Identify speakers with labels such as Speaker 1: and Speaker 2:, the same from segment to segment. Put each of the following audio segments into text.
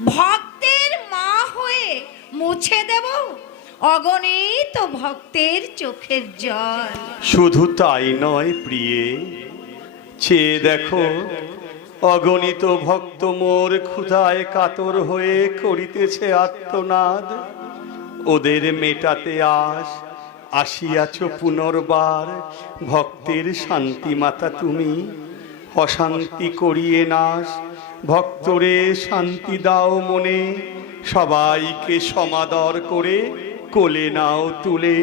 Speaker 1: ভক্তের মা হয়ে মুছে দেব অগণিত ভক্তের চোখের জল।
Speaker 2: শুধু তাই নয় প্রিয়ে, চেয়ে দেখো অগণিত ভক্ত মোর ক্ষুধায় কাতর হয়ে করিতেছে আত্মনাদ। ওদের মেটাতে আস, আসিয়াছ পুনর্বার, ভক্তের শান্তি মাতা তুমি, অশান্তি করিয়ে নাশ ভক্তরে শান্তি দাও মনে সবাইকে সমাদর করে কোলে নাও তুলে।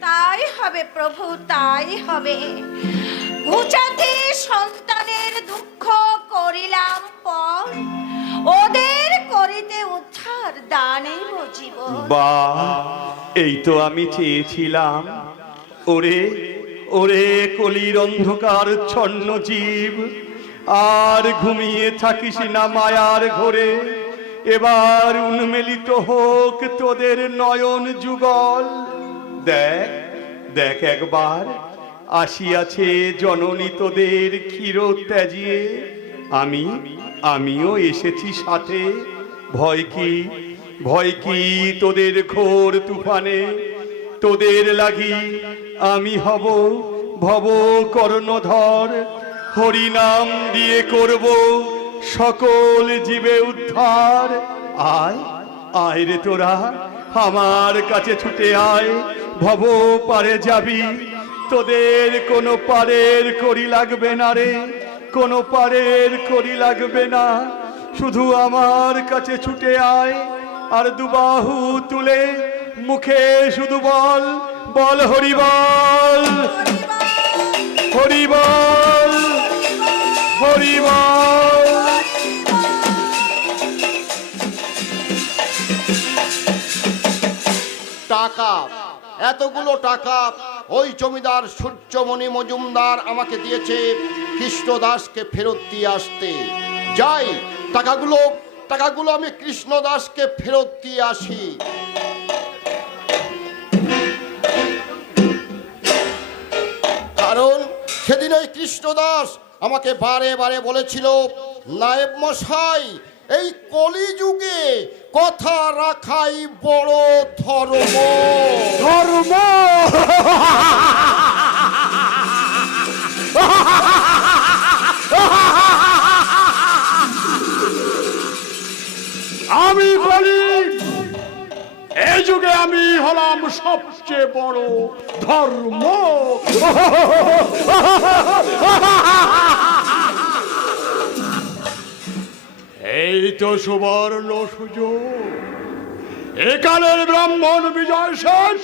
Speaker 1: তাই হবে প্রভু তাই হবে। ঘুচাতে সন্তানের দুঃখ করিলাম পর ওদের করিতে উদ্ধার দানের জীবন।
Speaker 2: বা এই তো আমি চেয়েছিলাম। ওরে ওরে কলির অন্ধকার ছন্ন জীব আর ঘুমিয়ে থাকিস না মায়ার ঘরে। এবার উন্মেলিত হোক তোদের নয়ন যুগল। দেখ দেখ একবার, আসিয়াছে জননী তোদের ক্ষীর ত্যাজিয়ে আমি, আমিও এসেছি সাথে। ভয় কি ভয় কি তোদের ঘোর তুফানে? তোদের লাগি আমি হব ভব কর্ণধর হরিনাম দিয়ে করব সকল জীবে উদ্ধার। আয় আয় রে তোরা, আমার কাছে ছুটে আয়, ভব পারে যাবি। তোদের কোনো পারের করি লাগবে না রে, কোনো পারের করি লাগবে না। শুধু আমার কাছে ছুটে আয়, আর দুবাহু তুলে মুখে শুধু বল বল হরিবল। হরিবল। হরিবল
Speaker 3: টাকা, এতগুলো টাকা ওই জমিদার সূর্যমণি মজুমদার আমাকে দিয়েছে কৃষ্ণদাসকে ফেরত দিয়ে আসতে। যাই, টাকাগুলো টাকাগুলো আমি কৃষ্ণদাসকে ফেরত দিয়ে আসি। কারণ সেদিন ওই কৃষ্ণদাস আমাকে বারে বারে বলেছিল নায়েব মশাই এই কলিযুগে কথা রাখাই বড় ধর্ম।
Speaker 2: ধর্ম! সবচেয়ে বড় ধর্ম। এই তো সুবর্ণ সুযোগ। একালের ব্রাহ্মণ বিজয় শেষ।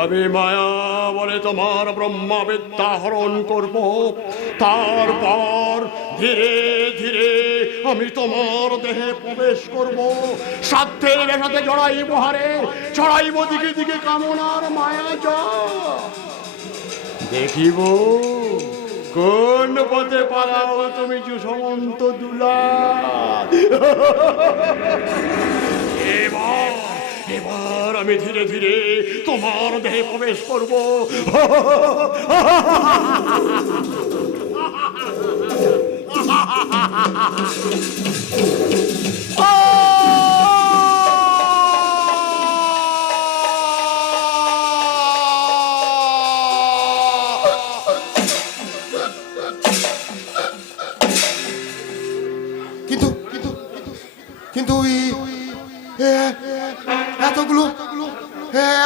Speaker 2: আমি মায়া বলে তোমার ব্রহ্মবিদ্যা হরণ করব। তারপর ধীরে ধীরে আমি তোমার দেহে প্রবেশ করব। সাধ্যের বেসাতে জড়াইব হারে চড়াইব দিকে দিকে কামনার মায়া দেখিব কোন পথে পালাও তুমি সুসমন্ত দুলা। এবার এবার আমি ধীরে ধীরে তোমার দেহে প্রবেশ করব।
Speaker 3: কিন্তু কিন্তু কিন্তু এতগুলো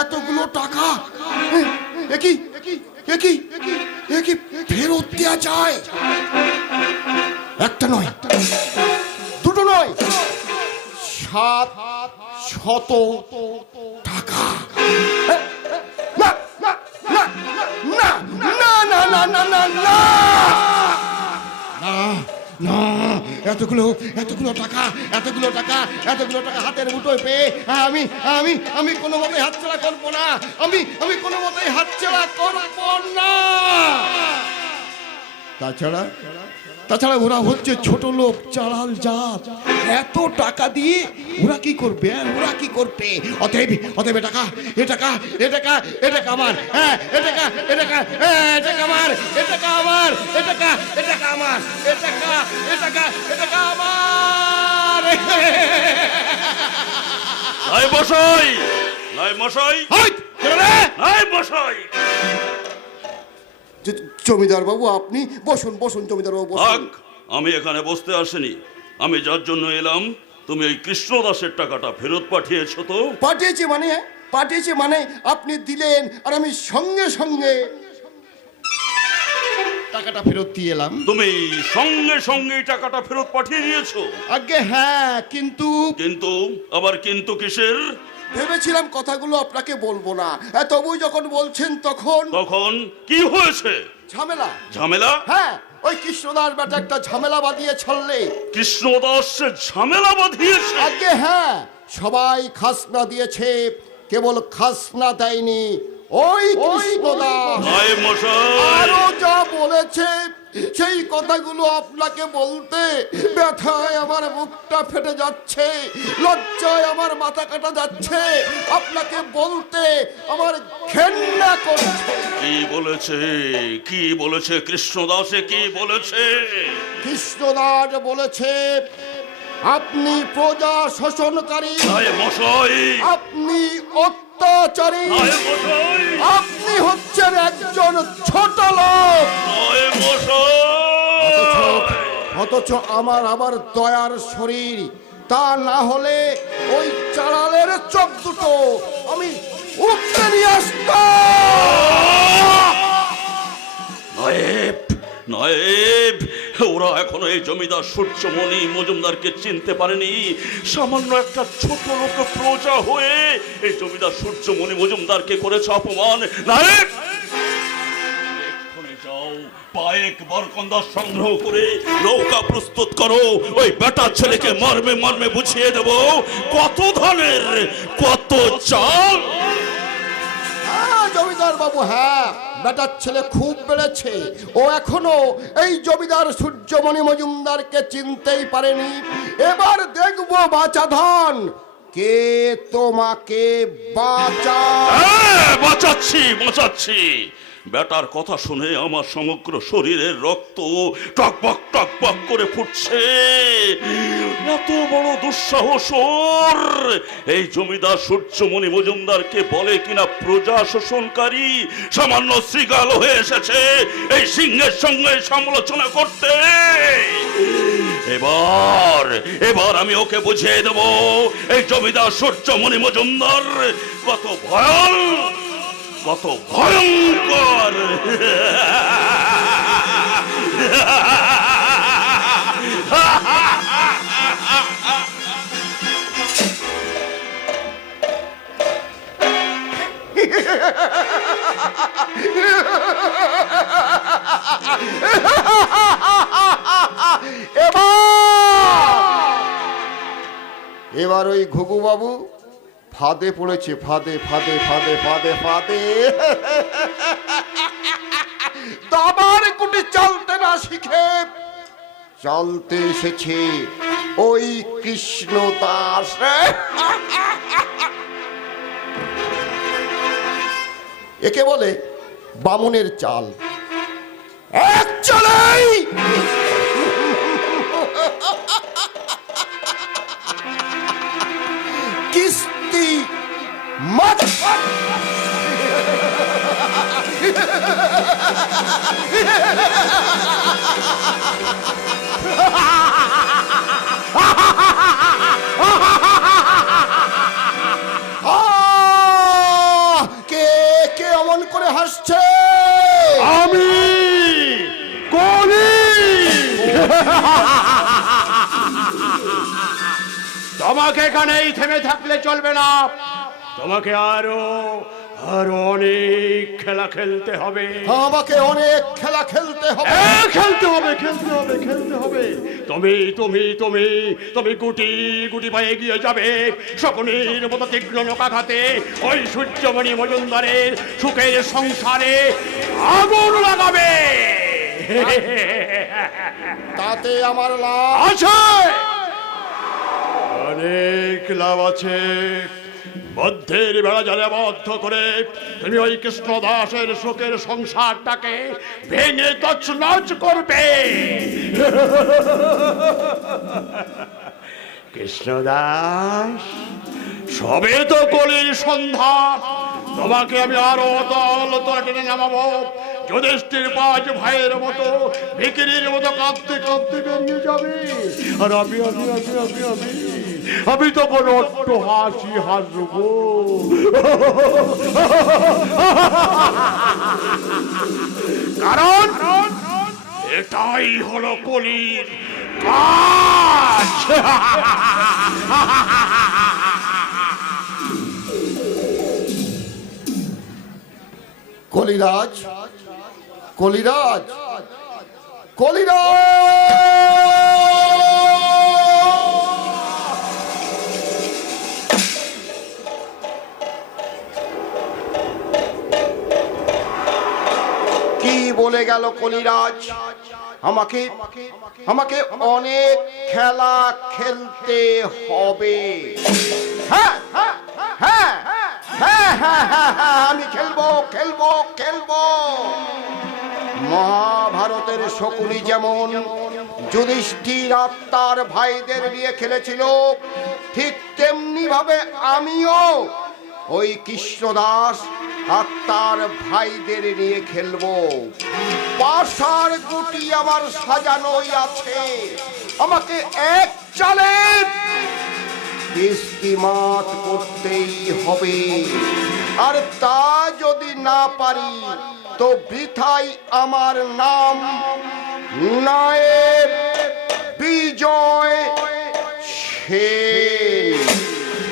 Speaker 3: এতগুলো টাকা এ- একই একই একই ফেরত দেওয়া যায়? নয় দুটো নয় সাত শত টাকা না না না না না না না এতগুলো এতগুলো টাকা এতগুলো টাকা এতগুলো টাকা হাতের মুঠোয় পেয়ে আমি আমি আমি কোনো মতে হাতছাড়া করব না আমি আমি কোনো মতেই হাতছাড়া করব না তাছাড়া তাছাড়া ওরা হচ্ছে ছোট লোক চালাল জাত এত টাকা দিয়ে ওরা কি করবে হ্যাঁ? ওরা কি করবে অতএব অতএব এ টাকা এ টাকা এ টাকা এ টাকা আমার হ্যাঁ এ টাকা এ টাকা হ্যাঁ এ টাকা আমার এ টাকা আমার এ টাকা এ টাকা আমার এ টাকা এ টাকা এ টাকা আমার
Speaker 4: নাই বসাই নাই মশাই
Speaker 3: হাই! কে রে?
Speaker 4: নাই বসাই
Speaker 3: জমিদার বাবু আপনি বসুন বসুন জমিদার বাবু বসুন।
Speaker 4: আমি এখানে বসতে আসিনি। আমি যার জন্য এলাম তুমি এই কৃষ্ণদাসের টাকাটা ফেরত পাঠিয়েছো তো?
Speaker 3: পাঠিয়েছি মানে? পাঠিয়েছি মানে আপনি দিলেন আর আমি সঙ্গে সঙ্গে টাকাটা ফেরত দিয়ে এলাম।
Speaker 4: তুমি সঙ্গে সঙ্গে টাকাটা ফেরত পাঠিয়ে দিয়েছ
Speaker 3: আগে হ্যাঁ কিন্তু
Speaker 4: কিন্তু আবার কিন্তু কিসের?
Speaker 3: ভেবেছিলাম কথাগুলো আপনাকে বলব না। আহ, তবু যখন বলছেন তখন
Speaker 4: তখন কি হয়েছে?
Speaker 3: ঝামেলা।
Speaker 4: ঝামেলা?
Speaker 3: হ্যাঁ ওই কৃষ্ণদাস বেটা একটা ঝামেলা বাঁধিয়ে ছাড়লে।
Speaker 4: কৃষ্ণদাস ঝামেলা বাঁধিয়েছে?
Speaker 3: আগে হ্যাঁ সবাই খাসনা দিয়েছে কেবল খাসনা দেয়নি। ওই কৃষ্ণদাস। আরও যা বলেছে সেই কথাগুলো আপনাকে বলতে ব্যথায় আমার মুখটা ফেটে যাচ্ছে লজ্জায় আমার মাথা কাটা যাচ্ছে। আপনাকে বলতে আমার ঘেন্না করছে।
Speaker 4: কি বলেছে? কি বলেছে? কৃষ্ণদাসে কি বলেছে?
Speaker 3: কৃষ্ণদাস বলেছে আপনি প্রজা শোষণকারী আপনি অত্যাচারী আপনি হচ্ছেন একজন অথচ আমার আবার দয়ার শরীর। তা না হলে ওই চাড়ালের চোখ দুটো আমি নিয়ে
Speaker 4: ওরা এখনও এই জমিদার সূর্যমণি মজুমদারকে চিনতে পারেনি। সামান্য একটা ছোট লোক প্রজা হয়ে এই জমিদার সূর্যমণি মজুমদারকে করেছে অপমান। পায়েক বরকন্দা সংগ্রহ করে নৌকা প্রস্তুত করো। ওই বেটা ছেলেকে মর্মে মর্মে বুঝিয়ে দেব। কত ধানের কত চাল?
Speaker 3: হ্যাঁ জমিদার বাবু হ্যাঁ বেটার ছেলে খুব বেড়েছে। ও এখনও এই জমিদার সূর্যমণি মজুমদারকে চিনতেই পারেনি। এবার দেখব বাঁচা ধন। কে তোমাকে বাঁচা
Speaker 4: হ্যাঁ, বাঁচাচ্ছি বাঁচাচ্ছি। বেটার কথা শুনে আমার সমগ্র শরীরের রক্ত টকবক টকবক করে ফুটছে। এত বড় দুঃসাহস এই জমিদার সূর্যমণি মজুমদারকে বলে কিনা প্রজা শোষণকারী সামান্য শ্রীগাল হয়ে এসেছে এই সিংহের সঙ্গে সমালোচনা করতে। এবার এবার আমি ওকে বুঝিয়ে দেব, এই জমিদার সূর্যমণি মজুমদার কত ভয়ল! কত ভয়ঙ্কর।
Speaker 3: এবার ওই ঘুঘু বাবু ফাঁদে পড়েছে, ফাঁদে ফাঁদে ফাঁদে ফাঁদে ফাঁদে। দাবার কুটি চলতে না শিখে, চলতে এসেছে ওই কৃষ্ণ দাস। একে বলে বামুনের চাল। এক চলেই! কে কে অমন করে হাসছে?
Speaker 2: আমি কলি তোমাকে এখানেই থেমে থাকলে চলবে না। তোমাকে আরও আরও অনেক খেলা খেলতে হবে।
Speaker 3: আমাকে অনেক খেলা খেলতে হবে।
Speaker 2: খেলতে হবে খেলতে হবে খেলতে হবে। তুমি তুমি তুমি তুমি গুটি গুটি পায়ে এগিয়ে যাবে। সকলের মতো তীক্ষ্ণ নৌকাঘাতে ওই সূর্যমণি মজুমদারের সুখের সংসারে আগুন লাগাবে।
Speaker 3: তাতে আমার লাভ
Speaker 2: আছে। অনেক লাভ আছে। বদ্ধের বেড়া জালে বদ্ধ করে তুমি ওই কৃষ্ণ দাসের শোকের সংসারটাকে ভেঙে তছনছ করবে। কৃষ্ণদাস, সবে তো কলির সন্ধ্যা। তোমাকে আমি আরও দল তোলা টেনে নামাবো। যুধিষ্ঠির পাঁচ ভাইয়ের মতো ভিকিরির মতো কাঁদতে কাঁদতে বেরিয়ে যাবে। আর আমি আমি আমি আমি আমি। আমি তখন অট্ট হাসি হাসবো কারণ এটাই হলো কলির কাজ
Speaker 3: কলিরাজ কলিরাজ কলিরাজ বলে গেল কলিরাজ, আমাকে আমাকে অনেক খেলা খেলতে হবে। হ্যাঁ হ্যাঁ হ্যাঁ হ্যাঁ হ্যাঁ হ্যাঁ আমি খেলব খেলব খেলব। মহাভারতের শকুনি যেমন যুধিষ্ঠির আত্মার ভাইদের নিয়ে খেলেছিল, ঠিক তেমনি ভাবে আমিও ওই কৃষ্ণদাস আত্মার ভাইদের নিয়ে খেলব। পাশার গুটি আমার সাজানোই আছে। আমাকে এক চালে মাত করতেই হবে। আর তা যদি না পারি, তো বৃথাই আমার নাম। নায়েব বিজয় সেন